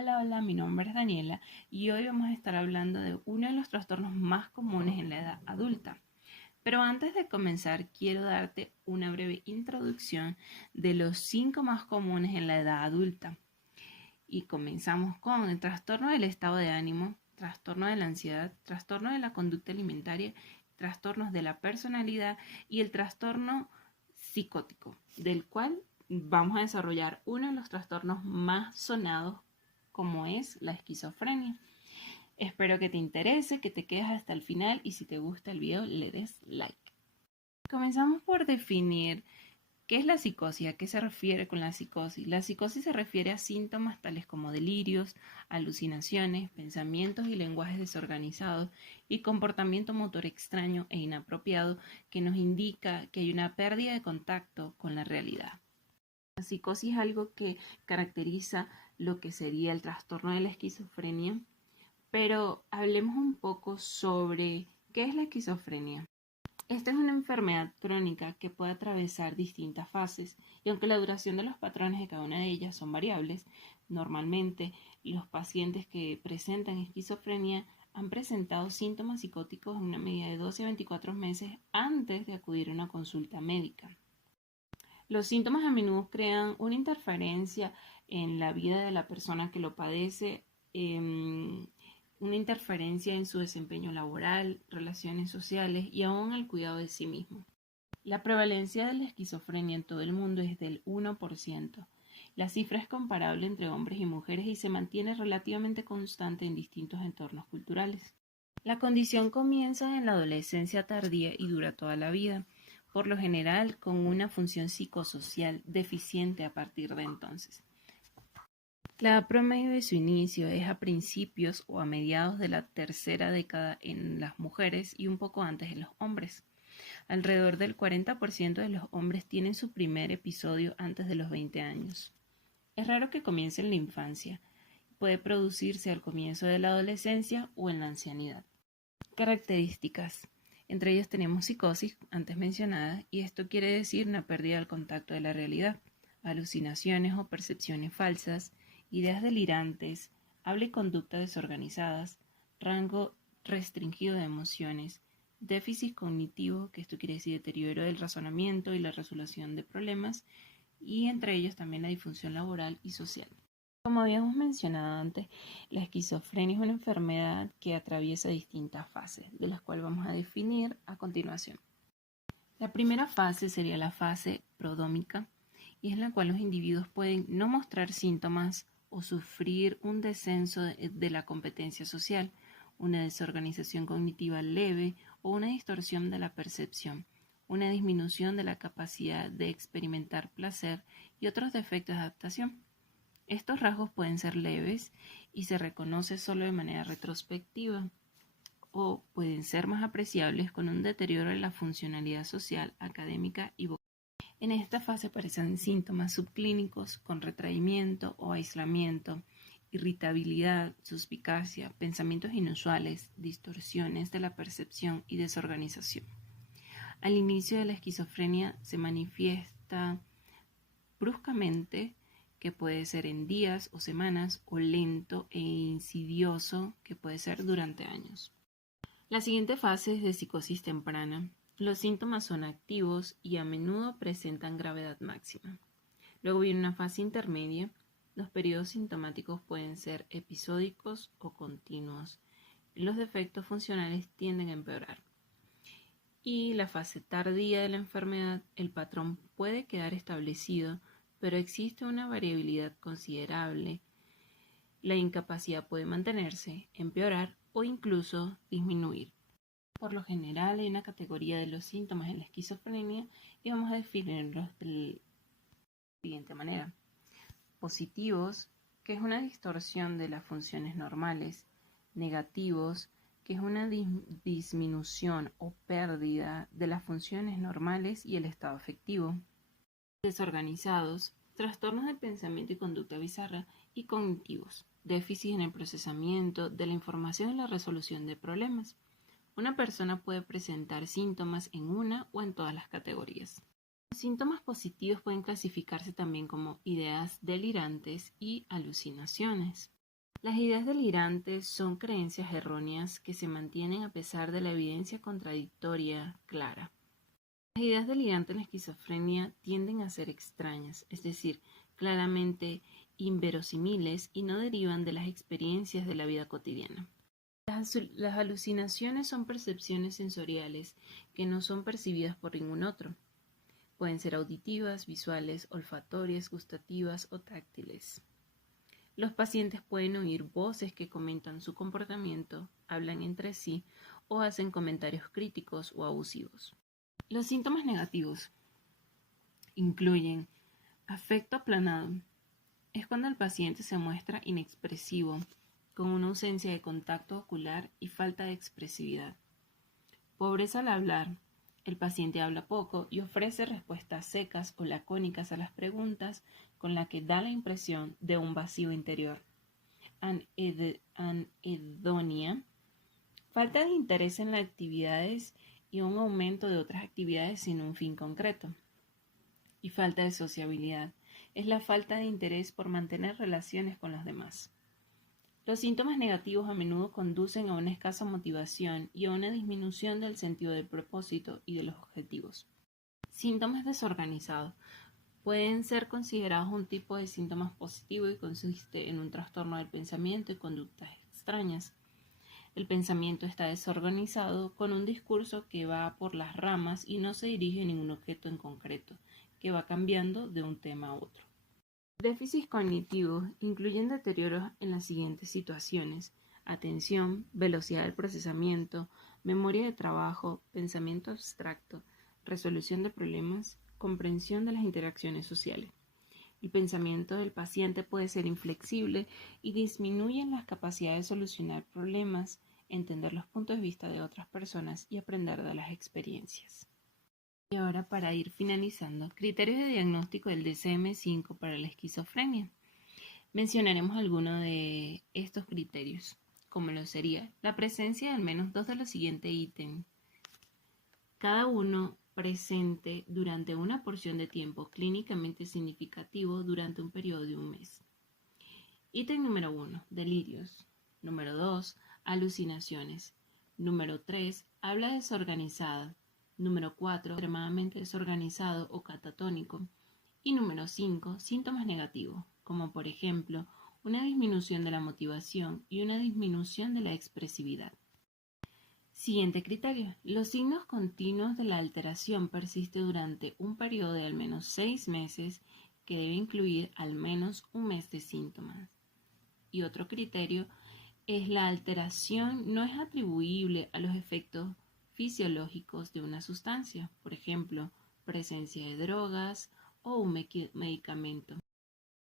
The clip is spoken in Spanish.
Hola, hola, mi nombre es Daniela y hoy vamos a estar hablando de uno de los trastornos más comunes en la edad adulta. Pero antes de comenzar, quiero darte una breve introducción de los 5 más comunes en la edad adulta. Y comenzamos con el trastorno del estado de ánimo, trastorno de la ansiedad, trastorno de la conducta alimentaria, trastornos de la personalidad y el trastorno psicótico, del cual vamos a desarrollar uno de los trastornos más sonados como es la esquizofrenia. Espero que te interese, que te quedes hasta el final y si te gusta el video le des like. Comenzamos por definir qué es la psicosis, a qué se refiere con la psicosis. La psicosis se refiere a síntomas tales como delirios, alucinaciones, pensamientos y lenguajes desorganizados y comportamiento motor extraño e inapropiado que nos indica que hay una pérdida de contacto con la realidad. La psicosis es algo que caracteriza lo que sería el trastorno de la esquizofrenia, pero hablemos un poco sobre qué es la esquizofrenia. Esta es una enfermedad crónica que puede atravesar distintas fases y aunque la duración de los patrones de cada una de ellas son variables, normalmente los pacientes que presentan esquizofrenia han presentado síntomas psicóticos en una medida de 12 a 24 meses antes de acudir a una consulta médica. Los síntomas a menudo crean una interferencia en la vida de la persona que lo padece, una interferencia en su desempeño laboral, relaciones sociales y aún el cuidado de sí mismo. La prevalencia de la esquizofrenia en todo el mundo es del 1%. La cifra es comparable entre hombres y mujeres y se mantiene relativamente constante en distintos entornos culturales. La condición comienza en la adolescencia tardía y dura toda la vida, por lo general con una función psicosocial deficiente a partir de entonces. La edad promedio de su inicio es a principios o a mediados de la tercera década en las mujeres y un poco antes en los hombres. Alrededor del 40% de los hombres tienen su primer episodio antes de los 20 años. Es raro que comience en la infancia. Puede producirse al comienzo de la adolescencia o en la ancianidad. Características. Entre ellas tenemos psicosis, antes mencionada, y esto quiere decir una pérdida del contacto de la realidad, alucinaciones o percepciones falsas, ideas delirantes, habla y conducta desorganizadas, rango restringido de emociones, déficit cognitivo, que esto quiere decir deterioro del razonamiento y la resolución de problemas, y entre ellos también la disfunción laboral y social. Como habíamos mencionado antes, la esquizofrenia es una enfermedad que atraviesa distintas fases, de las cuales vamos a definir a continuación. La primera fase sería la fase prodrómica, y es en la cual los individuos pueden no mostrar síntomas o sufrir un descenso de la competencia social, una desorganización cognitiva leve o una distorsión de la percepción, una disminución de la capacidad de experimentar placer y otros defectos de adaptación. Estos rasgos pueden ser leves y se reconoce solo de manera retrospectiva o pueden ser más apreciables con un deterioro en la funcionalidad social, académica y vocacional. En esta fase aparecen síntomas subclínicos con retraimiento o aislamiento, irritabilidad, suspicacia, pensamientos inusuales, distorsiones de la percepción y desorganización. Al inicio de la esquizofrenia se manifiesta bruscamente, que puede ser en días o semanas, o lento e insidioso, que puede ser durante años. La siguiente fase es de psicosis temprana. Los síntomas son activos y a menudo presentan gravedad máxima. Luego viene una fase intermedia. Los periodos sintomáticos pueden ser episódicos o continuos. Los defectos funcionales tienden a empeorar. Y la fase tardía de la enfermedad, el patrón puede quedar establecido, pero existe una variabilidad considerable. La incapacidad puede mantenerse, empeorar o incluso disminuir. Por lo general hay una categoría de los síntomas en la esquizofrenia y vamos a definirlos de la siguiente manera. Positivos, que es una distorsión de las funciones normales. Negativos, que es una disminución o pérdida de las funciones normales y el estado afectivo. Desorganizados, trastornos del pensamiento y conducta bizarra, y cognitivos, déficit en el procesamiento de la información y la resolución de problemas. Una persona puede presentar síntomas en una o en todas las categorías. Los síntomas positivos pueden clasificarse también como ideas delirantes y alucinaciones. Las ideas delirantes son creencias erróneas que se mantienen a pesar de la evidencia contradictoria clara. Las ideas delirantes en la esquizofrenia tienden a ser extrañas, es decir, claramente inverosímiles y no derivan de las experiencias de la vida cotidiana. Las alucinaciones son percepciones sensoriales que no son percibidas por ningún otro. Pueden ser auditivas, visuales, olfatorias, gustativas o táctiles. Los pacientes pueden oír voces que comentan su comportamiento, hablan entre sí o hacen comentarios críticos o abusivos. Los síntomas negativos incluyen afecto aplanado. Es cuando el paciente se muestra inexpresivo, con una ausencia de contacto ocular y falta de expresividad. Pobreza al hablar. El paciente habla poco y ofrece respuestas secas o lacónicas a las preguntas, con la que da la impresión de un vacío interior. Anedonia. Falta de interés en las actividades y un aumento de otras actividades sin un fin concreto. Y falta de sociabilidad. Es la falta de interés por mantener relaciones con los demás. Los síntomas negativos a menudo conducen a una escasa motivación y a una disminución del sentido del propósito y de los objetivos. Síntomas desorganizados. Pueden ser considerados un tipo de síntomas positivo y consiste en un trastorno del pensamiento y conductas extrañas. El pensamiento está desorganizado con un discurso que va por las ramas y no se dirige a ningún objeto en concreto, que va cambiando de un tema a otro. Déficits cognitivos incluyen deterioros en las siguientes situaciones: atención, velocidad del procesamiento, memoria de trabajo, pensamiento abstracto, resolución de problemas, comprensión de las interacciones sociales. El pensamiento del paciente puede ser inflexible y disminuyen las capacidades de solucionar problemas, entender los puntos de vista de otras personas y aprender de las experiencias. Y ahora, para ir finalizando, criterios de diagnóstico del DSM-5 para la esquizofrenia. Mencionaremos algunos de estos criterios, como lo sería la presencia de al menos 2 de los siguientes ítems, cada uno presente durante una porción de tiempo clínicamente significativo durante un periodo de un mes. Ítem número 1, delirios. Número 2, alucinaciones. Número 3, habla desorganizada. Número 4, extremadamente desorganizado o catatónico. Y número 5, síntomas negativos, como por ejemplo una disminución de la motivación y una disminución de la expresividad. Siguiente criterio. Los signos continuos de la alteración persisten durante un periodo de al menos 6 meses que debe incluir al menos un mes de síntomas. Y otro criterio es la alteración no es atribuible a los efectos fisiológicos de una sustancia, por ejemplo, presencia de drogas o un medicamento.